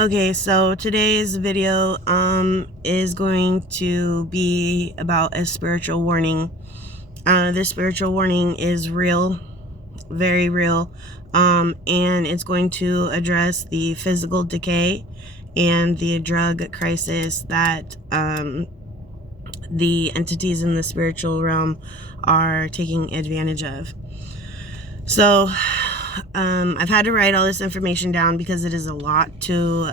Okay, so today's video is going to be about a spiritual warning. This spiritual warning is real, very real, and it's going to address the physical decay and the drug crisis that the entities in the spiritual realm are taking advantage of. So I've had to write all this information down because it is a lot to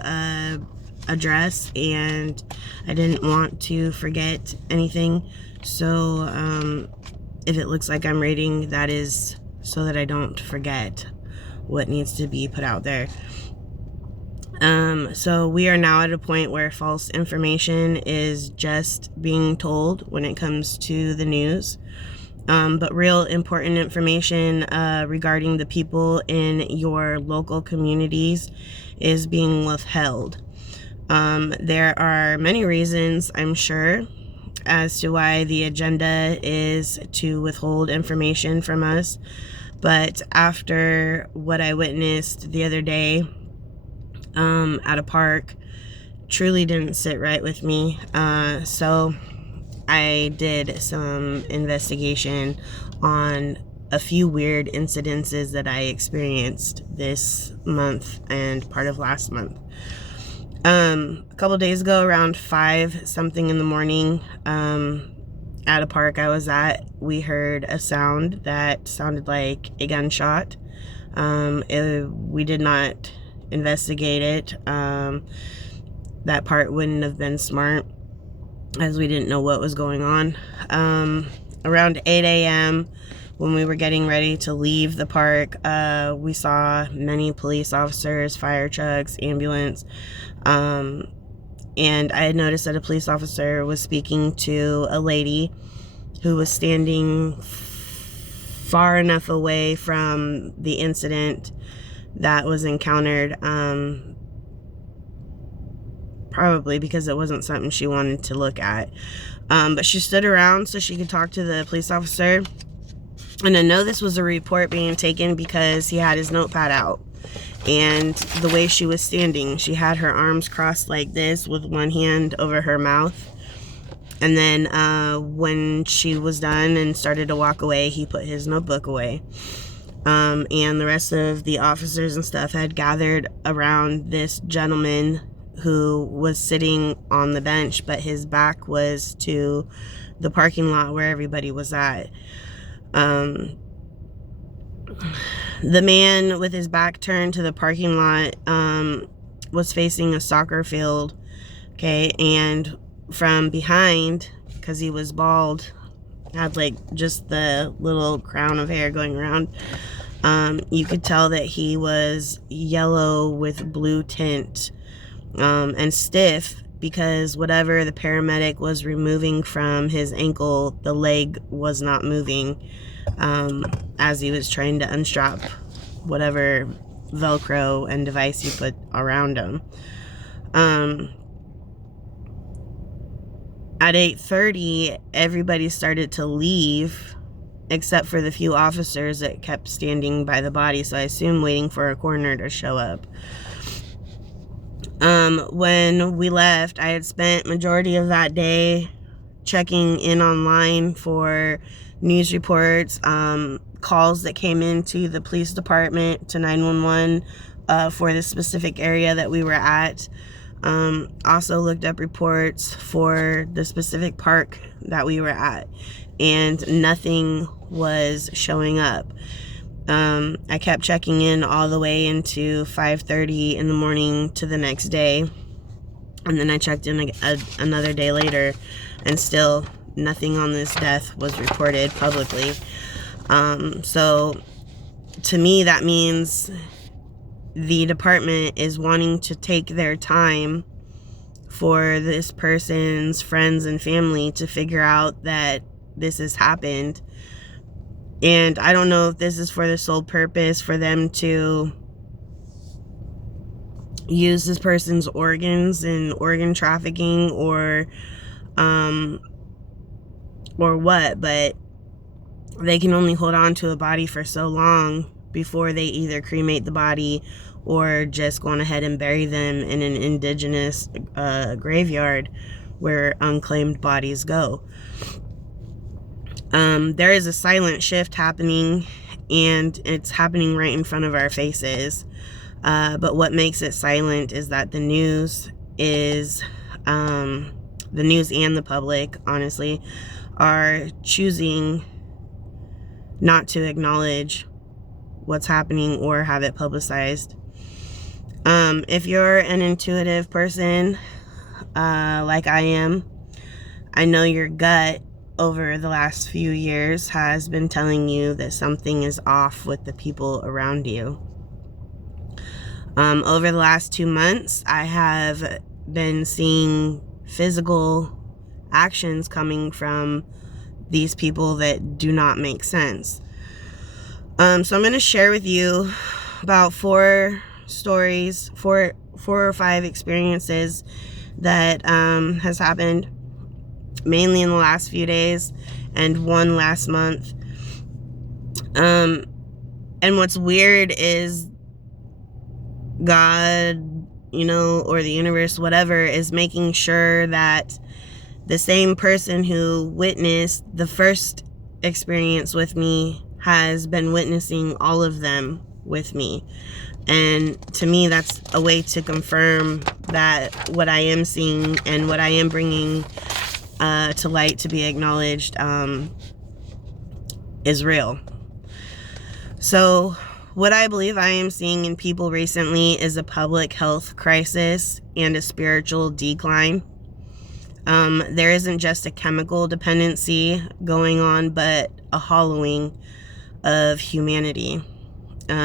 address, and I didn't want to forget anything. So if it looks like I'm reading, that is so that I don't forget what needs to be put out there. So we are now at a point where false information is just being told when it comes to the news. But real important information regarding the people in your local communities is being withheld. There are many reasons, I'm sure, as to why the agenda is to withhold information from us. But after what I witnessed the other day at a park, truly didn't sit right with me. So I did some investigation on a few weird incidences that I experienced this month and part of last month. A couple days ago, around 5 something in the morning, at a park I was at, we heard a sound that sounded like a gunshot. We did not investigate it. That part wouldn't have been smart, as we didn't know what was going on. Around 8 a.m. when we were getting ready to leave the park, we saw many police officers, fire trucks, ambulance, and I had noticed that a police officer was speaking to a lady who was standing far enough away from the incident that was encountered, probably because it wasn't something she wanted to look at. But she stood around so she could talk to the police officer. And I know this was a report being taken because he had his notepad out. And the way she was standing, she had her arms crossed like this with one hand over her mouth. And then when she was done and started to walk away, he put his notebook away. And the rest of the officers and stuff had gathered around this gentleman who was sitting on the bench, but his back was to the parking lot where everybody was at. The man with his back turned to the parking lot was facing a soccer field, okay, and from behind, because he was bald, had like just the little crown of hair going around, you could tell that he was yellow with blue tint, and stiff, because whatever the paramedic was removing from his ankle, the leg was not moving, as he was trying to unstrap whatever Velcro and device he put around him. At 8:30, everybody started to leave except for the few officers that kept standing by the body, so I assume waiting for a coroner to show up. When we left, I had spent majority of that day checking in online for news reports, calls that came into the police department to 911 for the specific area that we were at. Also looked up reports for the specific park that we were at, and nothing was showing up. I kept checking in all the way into 5:30 in the morning to the next day, and then I checked in another day later, and still nothing on this death was reported publicly. So to me, that means the department is wanting to take their time for this person's friends and family to figure out that this has happened. And I don't know if this is for the sole purpose for them to use this person's organs in organ trafficking or what, but they can only hold on to a body for so long before they either cremate the body or just gone ahead and bury them in an indigenous graveyard where unclaimed bodies go. There is a silent shift happening, and it's happening right in front of our faces. But what makes it silent is that the news and the public, honestly, are choosing not to acknowledge what's happening or have it publicized. If you're an intuitive person, like I am, I know your gut over the last few years has been telling you that something is off with the people around you. Over the last 2 months, I have been seeing physical actions coming from these people that do not make sense. So I'm going to share with you about 4 stories, four or 5 experiences that has happened mainly in the last few days and 1 last month. And what's weird is God, or the universe, whatever, is making sure that the same person who witnessed the first experience with me has been witnessing all of them with me. And to me, that's a way to confirm that what I am seeing and what I am bringing to light to be acknowledged is real. So what I believe I am seeing in people recently is a public health crisis and a spiritual decline. There isn't just a chemical dependency going on, but a hollowing of humanity.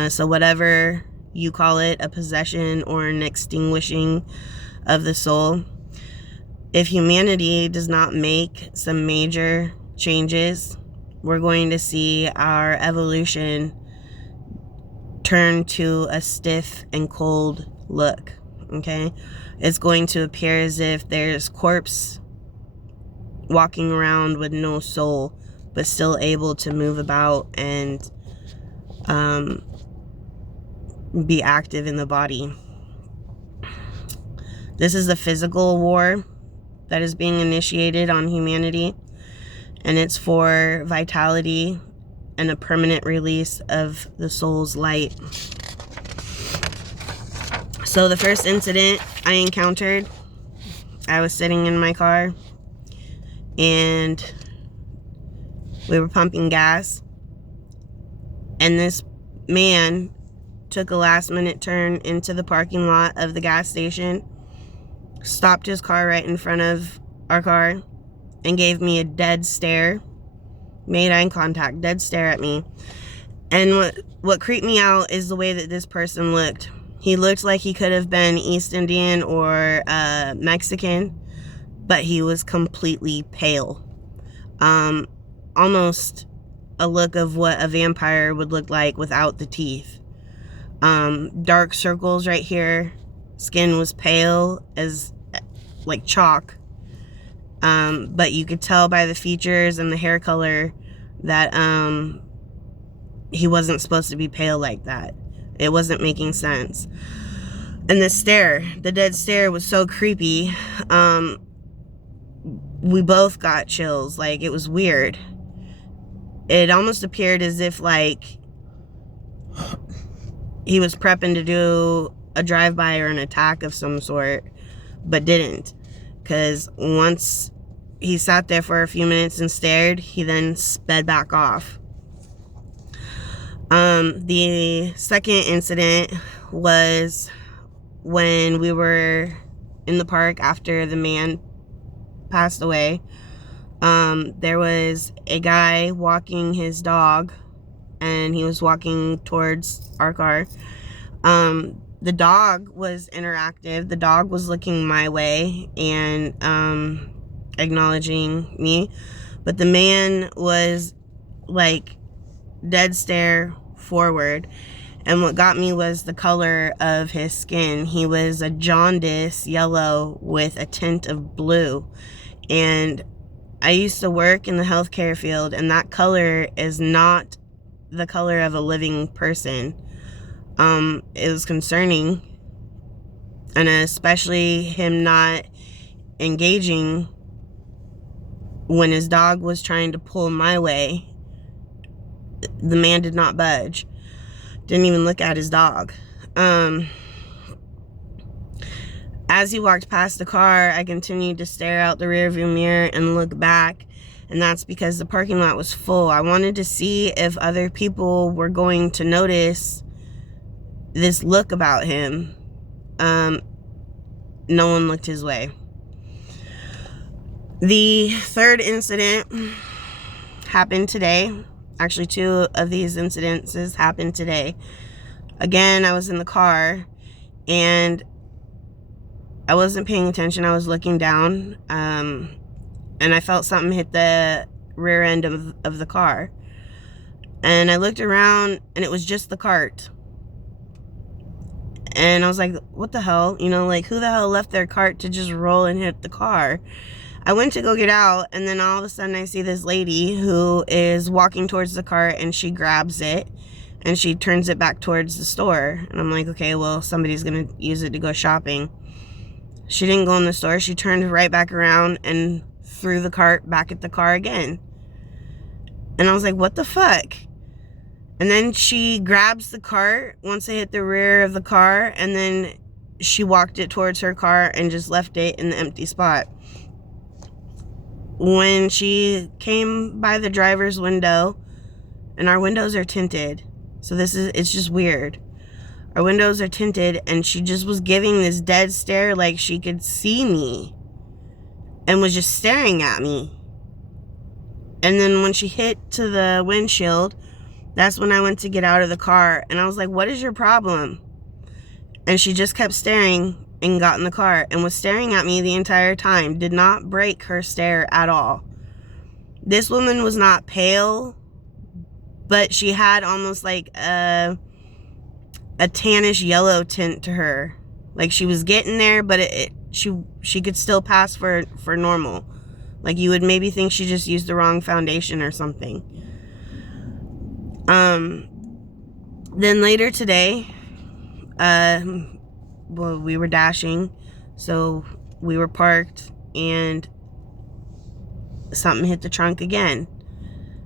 So whatever you call it, a possession or an extinguishing of the soul, if humanity does not make some major changes, we're going to see our evolution turn to a stiff and cold look. Okay, it's going to appear as if there's corpse walking around with no soul, but still able to move about and be active in the body. This is a physical war that is being initiated on humanity, and it's for vitality and a permanent release of the soul's light. So the first incident I encountered, I was sitting in my car and we were pumping gas, and this man took a last minute turn into the parking lot of the gas station, stopped his car right in front of our car, and gave me a dead stare, made eye contact, dead stare at me. And what creeped me out is the way that this person looked. He looked like he could have been East Indian or Mexican, but he was completely pale. Almost a look of what a vampire would look like without the teeth. Dark circles right here. Skin was pale as like chalk. But you could tell by the features and the hair color that he wasn't supposed to be pale like that. It wasn't making sense. And the dead stare was so creepy. We both got chills. Like, it was weird. It almost appeared as if like he was prepping to do a drive-by or an attack of some sort, but didn't. Because once he sat there for a few minutes and stared, he then sped back off. The second incident was when we were in the park after the man passed away. There was a guy walking his dog, and he was walking towards our car. The dog was interactive. The dog was looking my way and acknowledging me, but the man was like dead stare forward. And what got me was the color of his skin. He was a jaundice yellow with a tint of blue. And I used to work in the healthcare field, and that color is not the color of a living person. It was concerning, and especially him not engaging when his dog was trying to pull my way. The man did not budge, didn't even look at his dog. As he walked past the car, I continued to stare out the rearview mirror and look back, and that's because the parking lot was full. I wanted to see if other people were going to notice this look about him. No one looked his way. The third incident happened today. Actually, 2 of these incidences happened today. Again, I was in the car, and I wasn't paying attention. I was looking down, and I felt something hit the rear end of the car. And I looked around, and it was just the cart. And I was like, what the hell? You know, like, who the hell left their cart to just roll and hit the car? I went to go get out, and then all of a sudden I see this lady who is walking towards the cart, and she grabs it, and she turns it back towards the store. And I'm like, okay, well, somebody's going to use it to go shopping. She didn't go in the store. She turned right back around and threw the cart back at the car again. And I was like, what the fuck? And then she grabs the cart once they hit the rear of the car, and then she walked it towards her car and just left it in the empty spot. When she came by the driver's window, and our windows are tinted, so it's just weird. Our windows are tinted, and she just was giving this dead stare like she could see me and was just staring at me. And then when she hit to the windshield, that's when I went to get out of the car, and I was like, what is your problem? And she just kept staring and got in the car and was staring at me the entire time. Did not break her stare at all. This woman was not pale, but she had almost like a tannish yellow tint to her. Like, she was getting there, but she could still pass for normal. Like, you would maybe think she just used the wrong foundation or something. Then later today, well, we were dashing, so we were parked, and something hit the trunk again.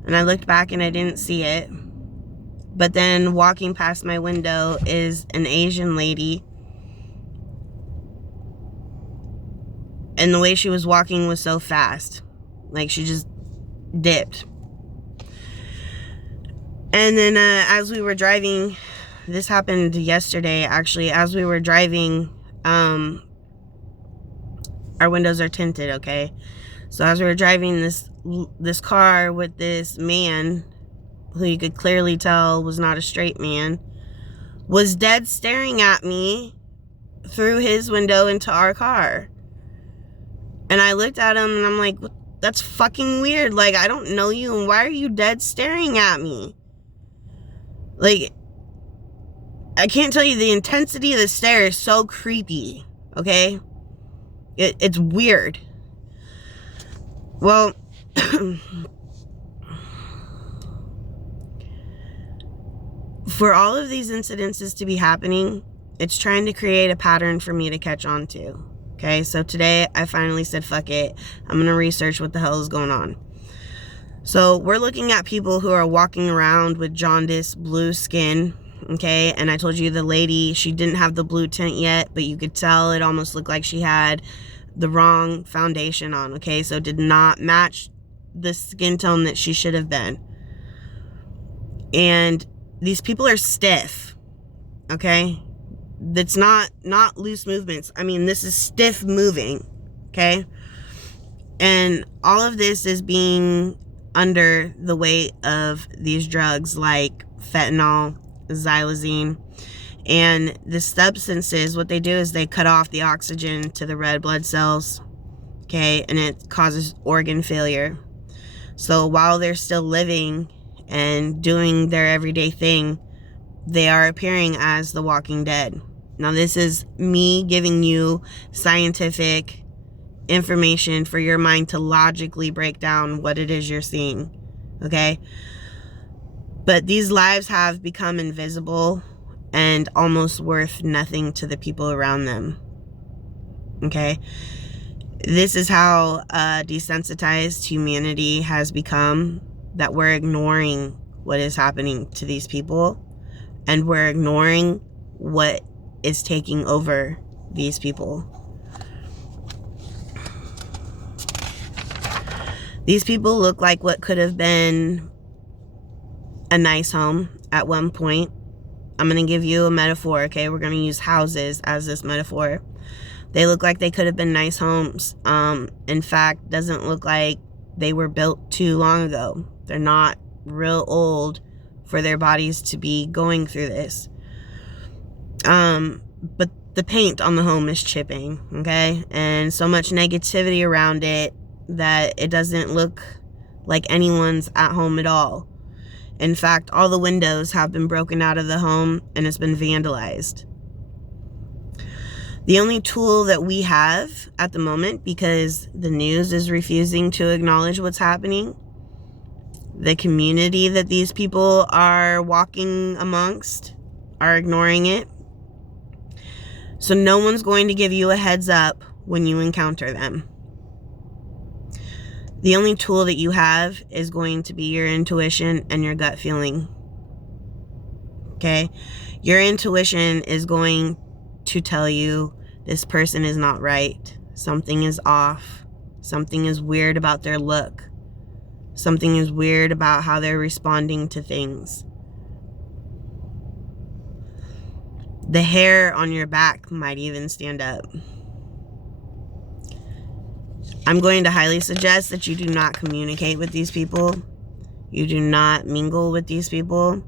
And I looked back and I didn't see it. But then walking past my window is an Asian lady, and the way she was walking was so fast. Like, she just dipped. And then as we were driving, this happened yesterday actually, as we were driving, our windows are tinted, okay? So as we were driving this car with this man, who you could clearly tell was not a straight man, was dead staring at me through his window into our car. And I looked at him and I'm like, that's fucking weird. Like, I don't know you, and why are you dead staring at me? Like, I can't tell you, the intensity of the stare is so creepy, okay? It's weird. Well, for all of these incidences to be happening, it's trying to create a pattern for me to catch on to. Okay, so today I finally said, fuck it. I'm going to research what the hell is going on. So we're looking at people who are walking around with jaundice blue skin. Okay, and I told you the lady, she didn't have the blue tint yet, but you could tell it almost looked like she had the wrong foundation on. Okay, so did not match the skin tone that she should have been. And these people are stiff. Okay, that's not loose movements. I mean, this is stiff moving. Okay, and all of this is being under the weight of these drugs like fentanyl, xylazine, and the substances. What they do is they cut off the oxygen to the red blood cells, okay, and it causes organ failure. So while they're still living and doing their everyday thing, they are appearing as the walking dead. Now, this is me giving you scientific information for your mind to logically break down what it is you're seeing, okay? But these lives have become invisible, and almost worth nothing to the people around them. Okay? This is how desensitized humanity has become, that we're ignoring what is happening to these people, and we're ignoring what is taking over these people. These people look like what could have been a nice home at one point. I'm going to give you a metaphor, okay? We're going to use houses as this metaphor. They look like they could have been nice homes. In fact, doesn't look like they were built too long ago. They're not real old for their bodies to be going through this. But the paint on the home is chipping, okay? And so much negativity around it that it doesn't look like anyone's at home at all. In fact, all the windows have been broken out of the home and it's been vandalized. The only tool that we have at the moment, because the news is refusing to acknowledge what's happening, the community that these people are walking amongst are ignoring it. So no one's going to give you a heads up when you encounter them. The only tool that you have is going to be your intuition and your gut feeling. Okay? Your intuition is going to tell you this person is not right. Something is off. Something is weird about their look. Something is weird about how they're responding to things. The hair on your back might even stand up. I'm going to highly suggest that you do not communicate with these people. You do not mingle with these people.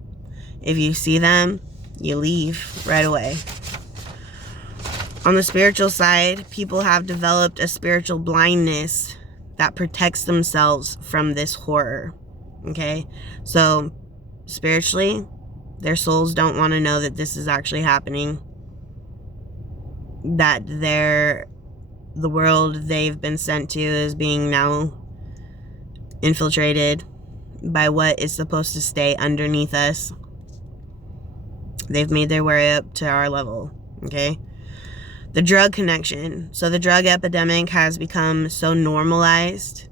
If you see them, you leave right away. On the spiritual side, people have developed a spiritual blindness that protects themselves from this horror. Okay? So, spiritually, their souls don't want to know that this is actually happening. That the world they've been sent to is being now infiltrated by what is supposed to stay underneath us. They've made their way up to our level. Okay? The drug connection. So the drug epidemic has become so normalized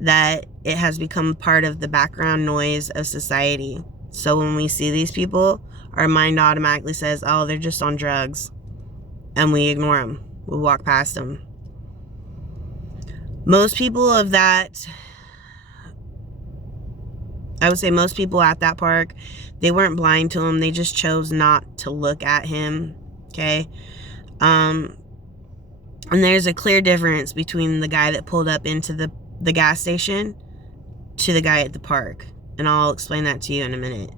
that it has become part of the background noise of society. So when we see these people, our mind automatically says, oh, they're just on drugs. And we ignore them. We walk past them. Most people of that, I would say most people at that park, they weren't blind to him. They just chose not to look at him. Okay? And there's a clear difference between the guy that pulled up into the gas station to the guy at the park. And I'll explain that to you in a minute.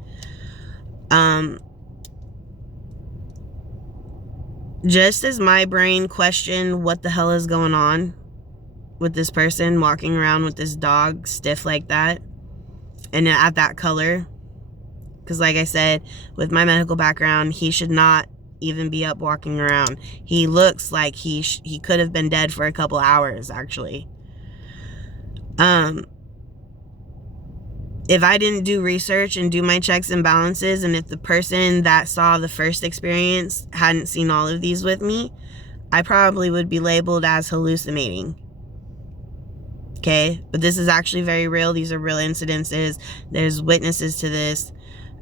Just as my brain questioned what the hell is going on with this person walking around with this dog stiff like that and at that color, because like I said, with my medical background, he should not even be up walking around. He looks like he could have been dead for a couple hours, actually. If I didn't do research and do my checks and balances, and if the person that saw the first experience hadn't seen all of these with me, I probably would be labeled as hallucinating. Okay? But this is actually very real. These are real incidences. There's witnesses to this.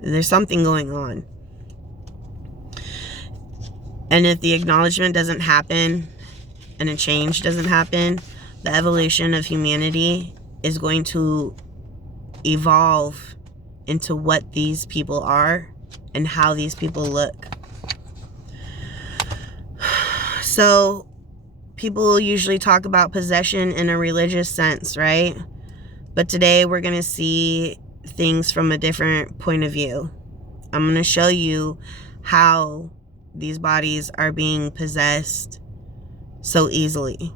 There's something going on. And if the acknowledgement doesn't happen and a change doesn't happen, the evolution of humanity is going to evolve into what these people are and how these people look. So people usually talk about possession in a religious sense, right? But today we're going to see things from a different point of view. I'm going to show you how these bodies are being possessed so easily.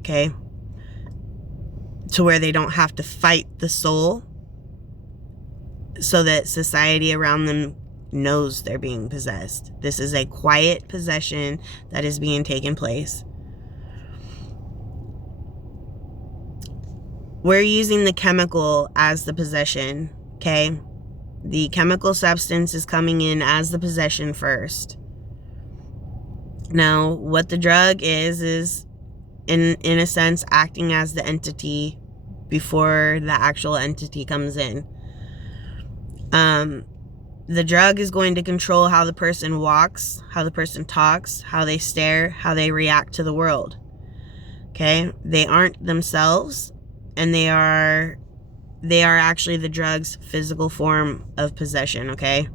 Okay? To where they don't have to fight the soul so that society around them knows they're being possessed. This is a quiet possession that is being taken place. We're using the chemical as the possession, okay? The chemical substance is coming in as the possession first. Now, what the drug is in a sense acting as the entity before the actual entity comes in. The drug is going to control how the person walks, how the person talks, how they stare, how they react to the world. Okay? They aren't themselves, and they are actually the drug's physical form of possession, okay?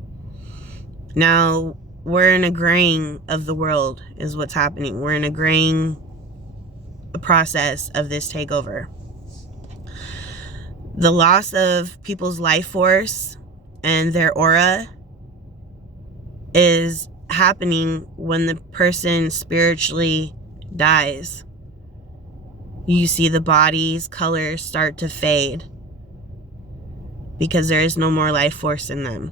Now, we're in a graying of the world is what's happening. We're in a graying process of this takeover. The loss of people's life force and their aura is happening when the person spiritually dies. You see the body's colors start to fade because there is no more life force in them.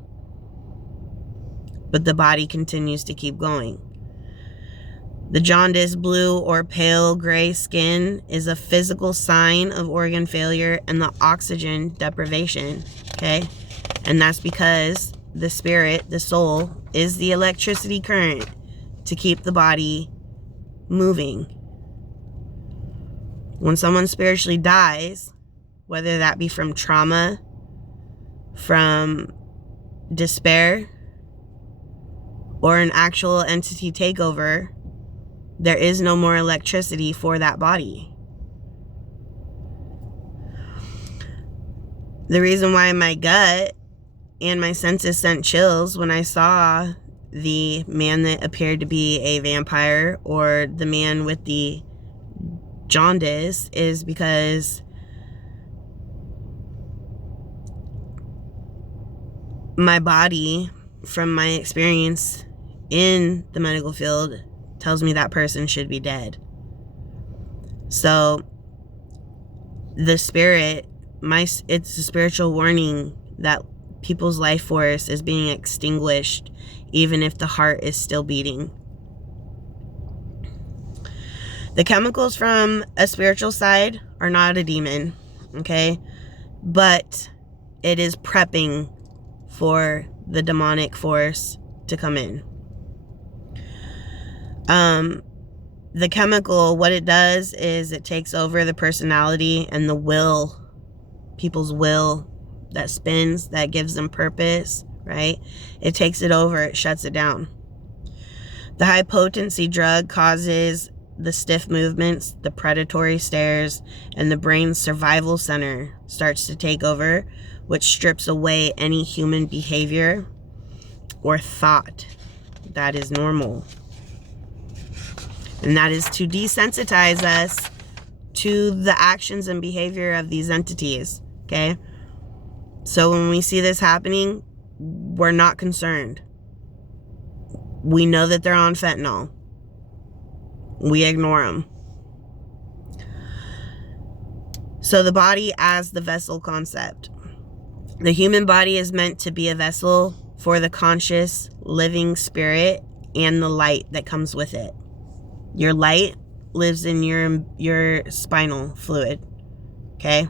But the body continues to keep going. The jaundice, blue or pale gray skin is a physical sign of organ failure and the oxygen deprivation, okay? And that's because the spirit, the soul, is the electricity current to keep the body moving. When someone spiritually dies, whether that be from trauma, from despair, or an actual entity takeover, there is no more electricity for that body. The reason why my gut and my senses sent chills when I saw the man that appeared to be a vampire or the man with the jaundice is because my body, from my experience in the medical field, tells me that person should be dead. So the spirit, it's a spiritual warning that people's life force is being extinguished even if the heart is still beating. The chemicals from a spiritual side are not a demon, okay? But it is prepping for the demonic force to come in. The chemical, what it does is it takes over the personality and the will, people's will that spins, that gives them purpose, right? It takes it over, it shuts it down. The high potency drug causes the stiff movements, the predatory stares, and the brain's survival center starts to take over, which strips away any human behavior or thought that is normal. And that is to desensitize us to the actions and behavior of these entities, okay? So when we see this happening, we're not concerned. We know that they're on fentanyl. We ignore them. So the body as the vessel concept. The human body is meant to be a vessel for the conscious, living spirit and the light that comes with it. Your light lives in your spinal fluid, okay?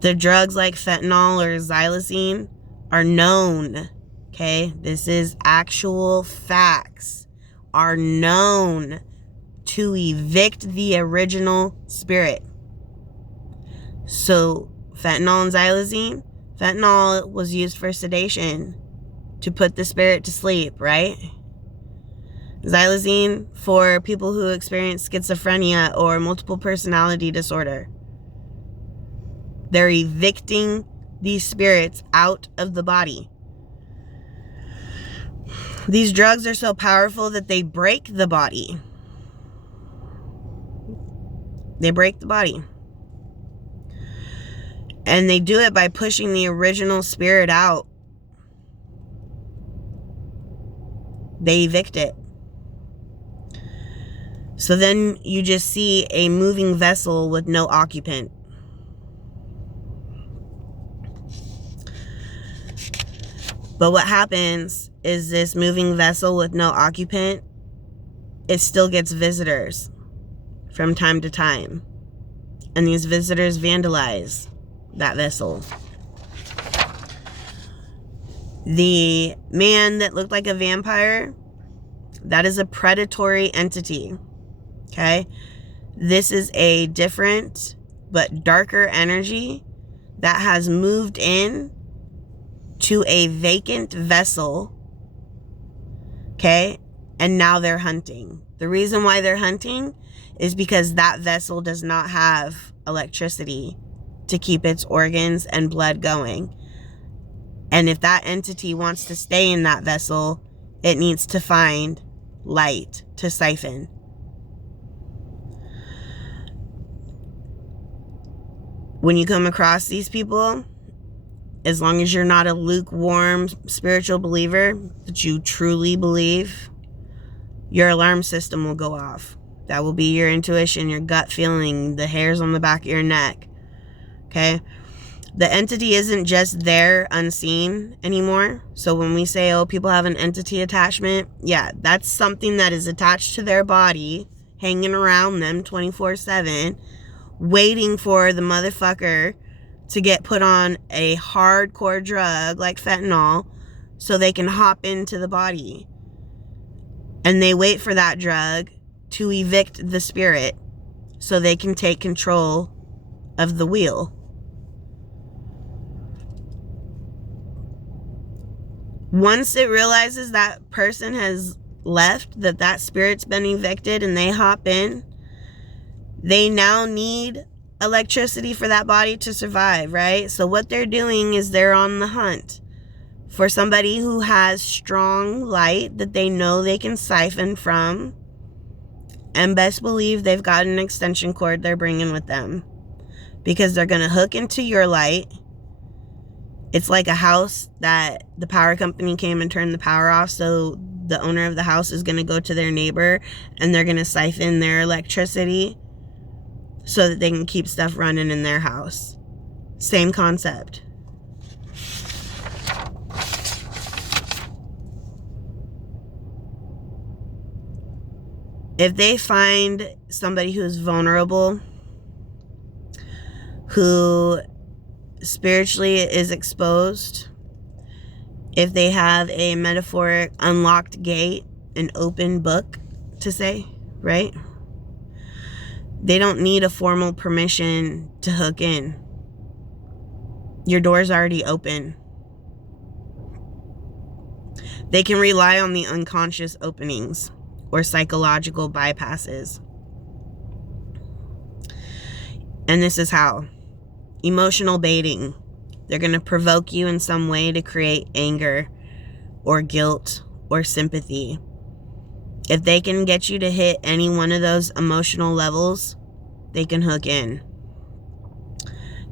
The drugs like fentanyl or xylazine are known, okay? This is actual facts, are known to evict the original spirit. So fentanyl and xylazine, fentanyl was used for sedation to put the spirit to sleep, right? Xylazine for people who experience schizophrenia or multiple personality disorder. They're evicting these spirits out of the body. These drugs are so powerful that they break the body. They break the body. And they do it by pushing the original spirit out. They evict it. So then you just see a moving vessel with no occupant. But what happens is this moving vessel with no occupant, it still gets visitors from time to time. And these visitors vandalize that vessel. The man that looked like a vampire, that is a predatory entity. Okay? This is a different but darker energy that has moved in to a vacant vessel. Okay? And now they're hunting. The reason why they're hunting is because that vessel does not have electricity to keep its organs and blood going. And if that entity wants to stay in that vessel, it needs to find light to siphon. When you come across these people, as long as you're not a lukewarm spiritual believer, that you truly believe, your alarm system will go off. That will be your intuition, your gut feeling, the hairs on the back of your neck. Okay? The entity isn't just there unseen anymore. So when we say, oh, people have an entity attachment, yeah, that's something that is attached to their body, hanging around them 24/7, waiting for the motherfucker to get put on a hardcore drug like fentanyl so they can hop into the body. And they wait for that drug to evict the spirit so they can take control of the wheel. Once it realizes that person has left, that spirit's been evicted, and they hop in, they now need electricity for that body to survive, right? So what they're doing is they're on the hunt for somebody who has strong light that they know they can siphon from. And best believe they've got an extension cord they're bringing with them, because they're going to hook into your light. It's like a house that the power company came and turned the power off, so the owner of the house is going to go to their neighbor and they're going to siphon their electricity so that they can keep stuff running in their house. Same concept. If they find somebody who's vulnerable, who spiritually is exposed, if they have a metaphoric unlocked gate, an open book to say, right? They don't need a formal permission to hook in. Your door's already open. They can rely on the unconscious openings or psychological bypasses. And this is how. Emotional baiting. They're going to provoke you in some way to create anger or guilt or sympathy. If they can get you to hit any one of those emotional levels, they can hook in.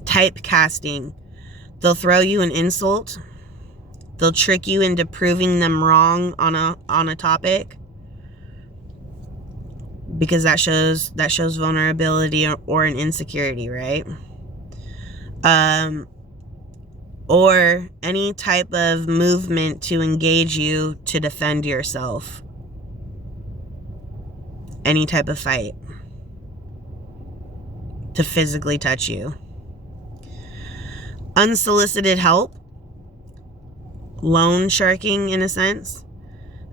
Typecasting. They'll throw you an insult. They'll trick you into proving them wrong on a topic, because that shows vulnerability or an insecurity, right? Or any type of movement to engage you to defend yourself. Any type of fight. To physically touch you. Unsolicited help. Loan sharking, in a sense.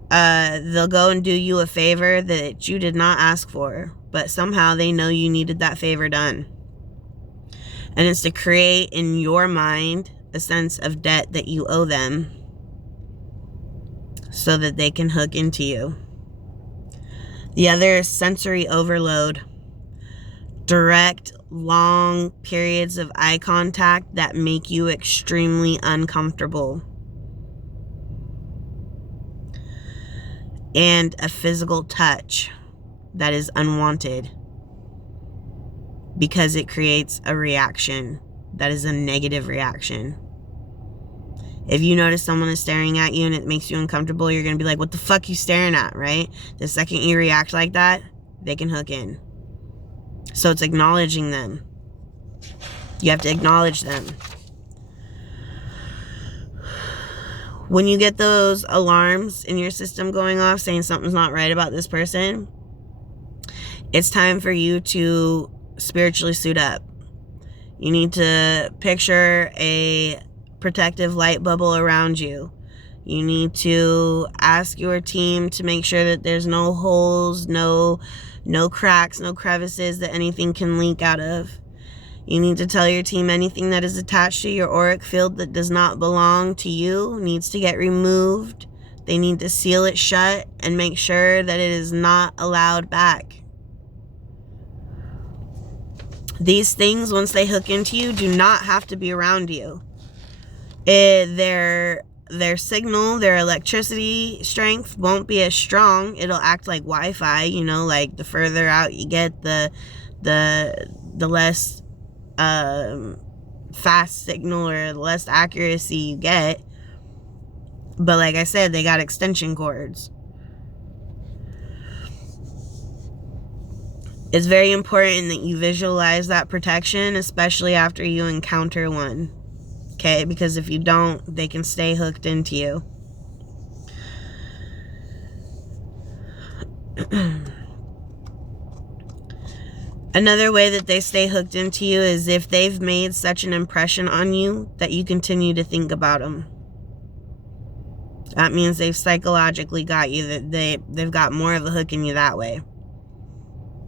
They'll go and do you a favor that you did not ask for, but somehow they know you needed that favor done. And it's to create in your mind a sense of debt that you owe them so that they can hook into you. The other is sensory overload. Direct, long periods of eye contact that make you extremely uncomfortable. And a physical touch that is unwanted, because it creates a reaction that is a negative reaction. If you notice someone is staring at you and it makes you uncomfortable, you're going to be like, what the fuck you staring at, right? The second you react like that, they can hook in. So it's acknowledging them. You have to acknowledge them. When you get those alarms in your system going off saying something's not right about this person, it's time for you to spiritually suit up. You need to picture a protective light bubble around you. You need to ask your team to make sure that there's no holes, no cracks, no crevices that anything can leak out of. You need to tell your team anything that is attached to your auric field that does not belong to you needs to get removed. They need to seal it shut and make sure that it is not allowed back. These things, once they hook into you, do not have to be around you. Their signal, their electricity strength won't be as strong. It'll act like Wi-Fi, you know, like the further out you get, the less fast signal or the less accuracy you get. But like I said, they got extension cords. It's very important that you visualize that protection, especially after you encounter one. Okay? Because if you don't, they can stay hooked into you. Another way that they stay hooked into you is if they've made such an impression on you that you continue to think about them. That means they've psychologically got you, that they've got more of a hook in you that way.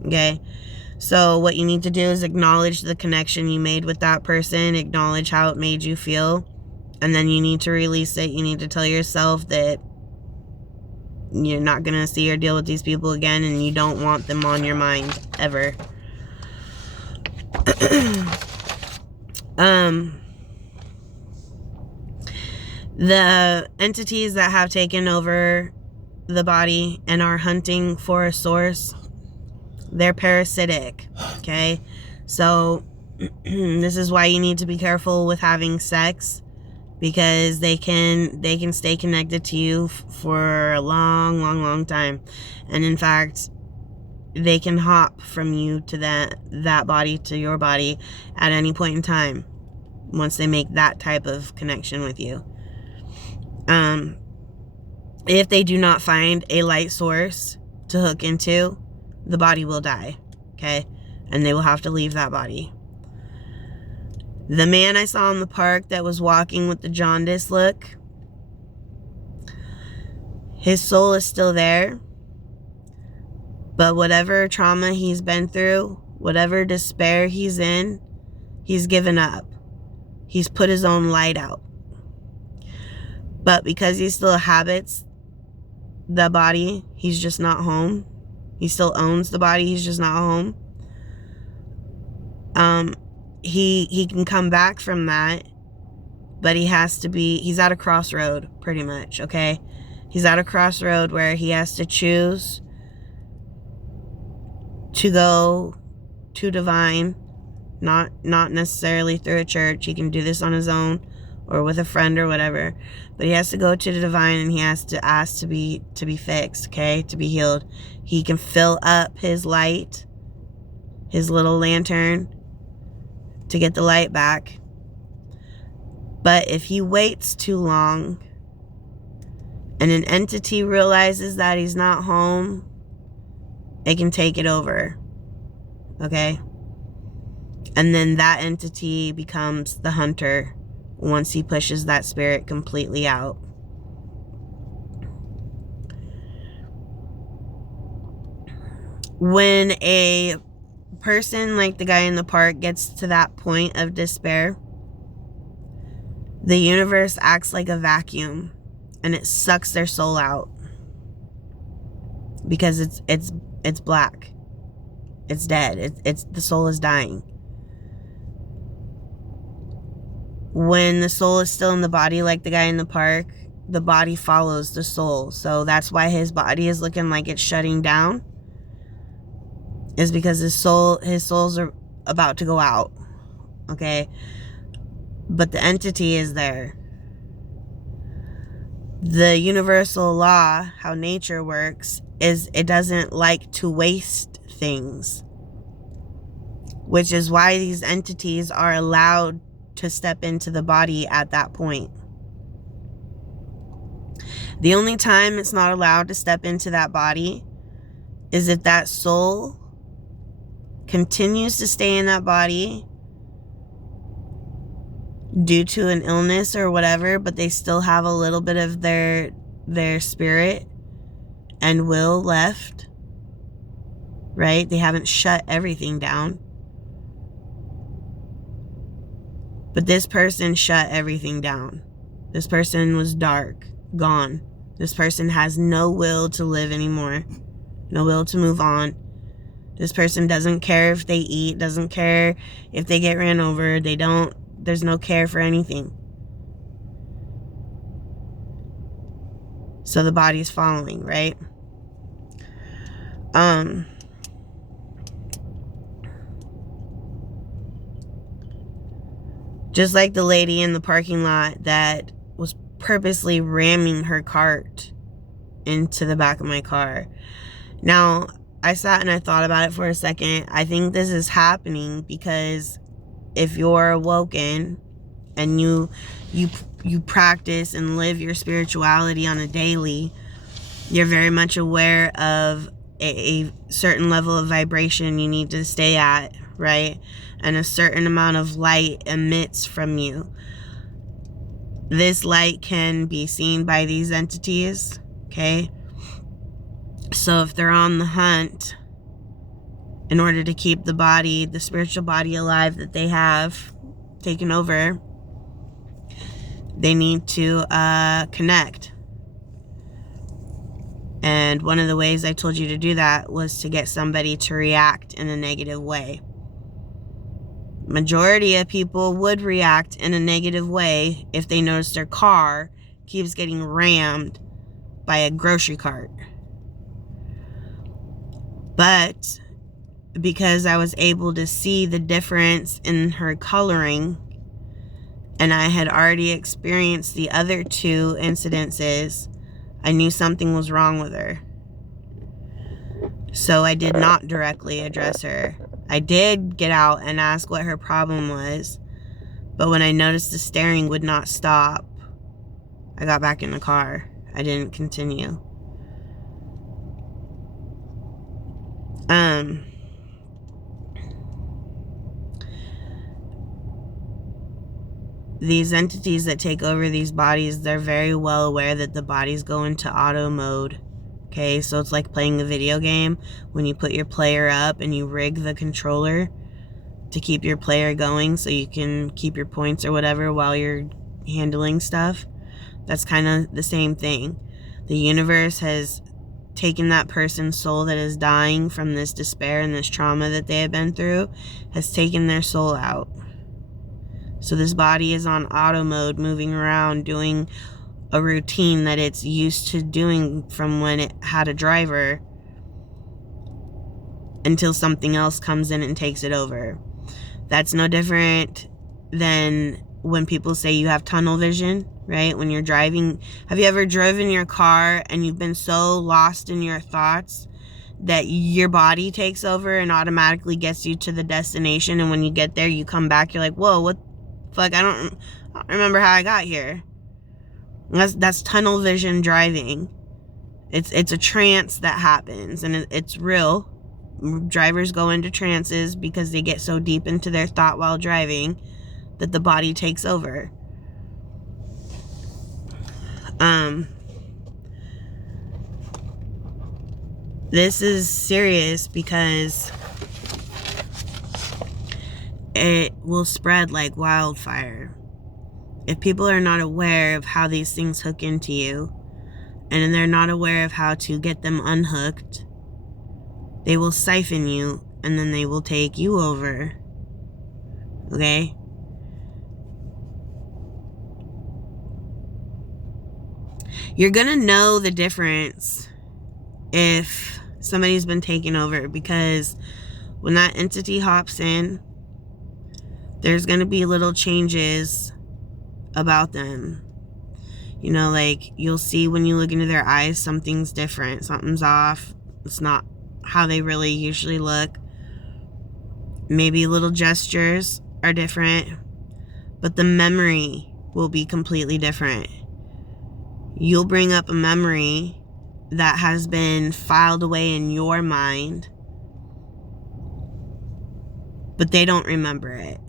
Okay? So what you need to do is acknowledge the connection you made with that person, acknowledge how it made you feel, and then you need to release it. You need to tell yourself that you're not going to see or deal with these people again, and you don't want them on your mind ever. The entities that have taken over the body and are hunting for a source, they're parasitic. Okay, so this is why you need to be careful with having sex, because they can stay connected to you for a long time, and in fact they can hop from you to that body to your body at any point in time once they make that type of connection with you. If they do not find a light source to hook into, the body will die. Okay, and they will have to leave that body. The man I saw in the park that was walking with the jaundice look, his soul is still there, but whatever trauma he's been through, whatever despair he's in, he's given up. He's put his own light out. But because he still habits the body, he's just not home. He still owns the body, he's just not home. He can come back from that, but he's at a crossroad, pretty much, okay? He's at a crossroad where he has to choose to go to divine, not necessarily through a church. He can do this on his own or with a friend or whatever, but he has to go to the divine, and he has to ask to be fixed, okay, to be healed. He can fill up his light, his little lantern, to get the light back. But if he waits too long and an entity realizes that he's not home, it can take it over, okay? And then that entity becomes the hunter once he pushes that spirit completely out. When a person like the guy in the park gets to that point of despair, the universe acts like a vacuum and it sucks their soul out, because it's black, it's dead, it's the soul is dying. When the soul is still in the body, like the guy in the park, the body follows the soul. So that's why his body is looking like it's shutting down, is because his souls are about to go out, okay? But the entity is there. The universal law, how nature works, is it doesn't like to waste things, which is why these entities are allowed to step into the body at that point. The only time it's not allowed to step into that body is if that soul continues to stay in that body due to an illness or whatever, but they still have a little bit of their spirit and will left, right? They haven't shut everything down. But this person shut everything down. This person was dark, gone. This person has no will to live anymore, no will to move on. This person doesn't care if they eat, doesn't care if they get ran over. There's no care for anything. So the body's following, right? Just like the lady in the parking lot that was purposely ramming her cart into the back of my car. Now, I sat and I thought about it for a second. I think this is happening because if you're awoken and you practice and live your spirituality on a daily, you're very much aware of a certain level of vibration you need to stay at, right? And a certain amount of light emits from you. This light can be seen by these entities, okay? So if they're on the hunt in order to keep the body, the spiritual body alive that they have taken over, they need to connect. And one of the ways I told you to do that was to get somebody to react in a negative way. Majority of people would react in a negative way if they notice their car keeps getting rammed by a grocery cart. But because I was able to see the difference in her coloring, and I had already experienced the other two incidences, I knew something was wrong with her. So I did not directly address her. I did get out and ask what her problem was, but when I noticed the staring would not stop, I got back in the car. I didn't continue. These entities that take over these bodies, they're very well aware that the bodies go into auto mode. Okay, so it's like playing a video game when you put your player up and you rig the controller to keep your player going so you can keep your points or whatever while you're handling stuff. That's kind of the same thing. The universe has taken that person's soul that is dying from this despair and this trauma that they have been through, has taken their soul out. So this body is on auto mode, moving around, doing a routine that it's used to doing from when it had a driver until something else comes in and takes it over. That's no different than when people say you have tunnel vision, right? When you're driving, have you ever driven your car and you've been so lost in your thoughts that your body takes over and automatically gets you to the destination, and when you get there, you come back, you're like, whoa, what the fuck? I don't remember how I got here. That's tunnel vision driving. It's a trance that happens, and it's real. Drivers go into trances because they get so deep into their thought while driving that the body takes over. This is serious because it will spread like wildfire. If people are not aware of how these things hook into you, and they're not aware of how to get them unhooked, they will siphon you, and then they will take you over. Okay? You're gonna know the difference if somebody's been taken over, because when that entity hops in, there's gonna be little changes about them. You know, like, you'll see when you look into their eyes, something's different, something's off. It's not how they really usually look. Maybe little gestures are different, but the memory will be completely different. You'll bring up a memory that has been filed away in your mind, but they don't remember it.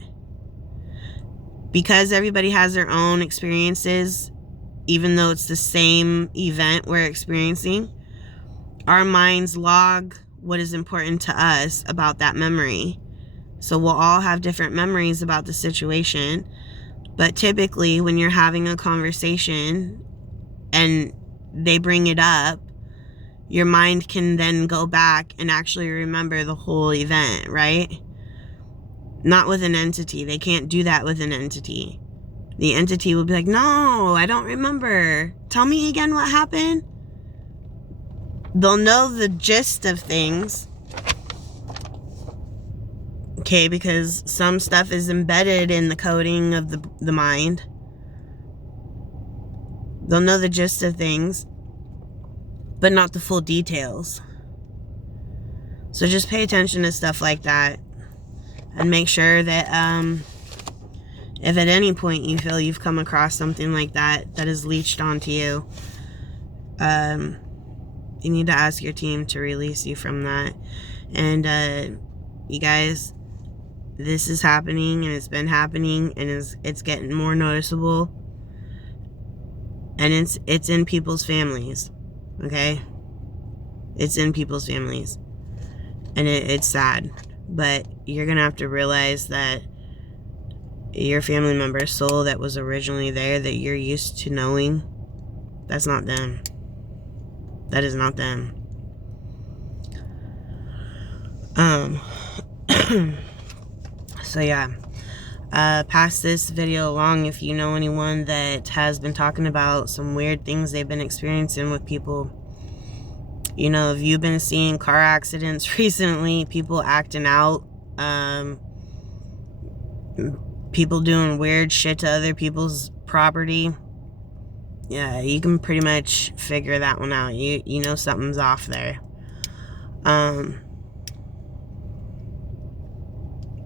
Because everybody has their own experiences, even though it's the same event we're experiencing, our minds log what is important to us about that memory. So we'll all have different memories about the situation, but typically when you're having a conversation and they bring it up, your mind can then go back and actually remember the whole event, right? Not with an entity. They can't do that with an entity. The entity will be like, no, I don't remember. Tell me again what happened. They'll know the gist of things. Okay, because some stuff is embedded in the coding of the mind. They'll know the gist of things, but not the full details. So just pay attention to stuff like that. And make sure that if at any point you feel you've come across something like that that is leached onto you, you need to ask your team to release you from that. And you guys, this is happening, and it's been happening, and it's getting more noticeable, and it's in people's families. Okay, it's in people's families, and it's sad. But you're going to have to realize that your family member's soul that was originally there, that you're used to knowing, that's not them. That is not them. So yeah, pass this video along if you know anyone that has been talking about some weird things they've been experiencing with people. You know, if you've been seeing car accidents recently, people acting out, people doing weird shit to other people's property, yeah, you can pretty much figure that one out. You know something's off there.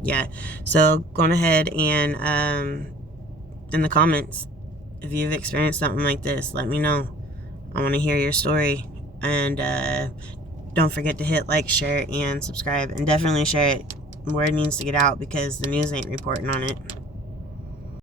Yeah, so go on ahead and in the comments, if you've experienced something like this, let me know. I want to hear your story. And don't forget to hit like, share, and subscribe. And definitely share it. Word needs to get out because the news ain't reporting on it.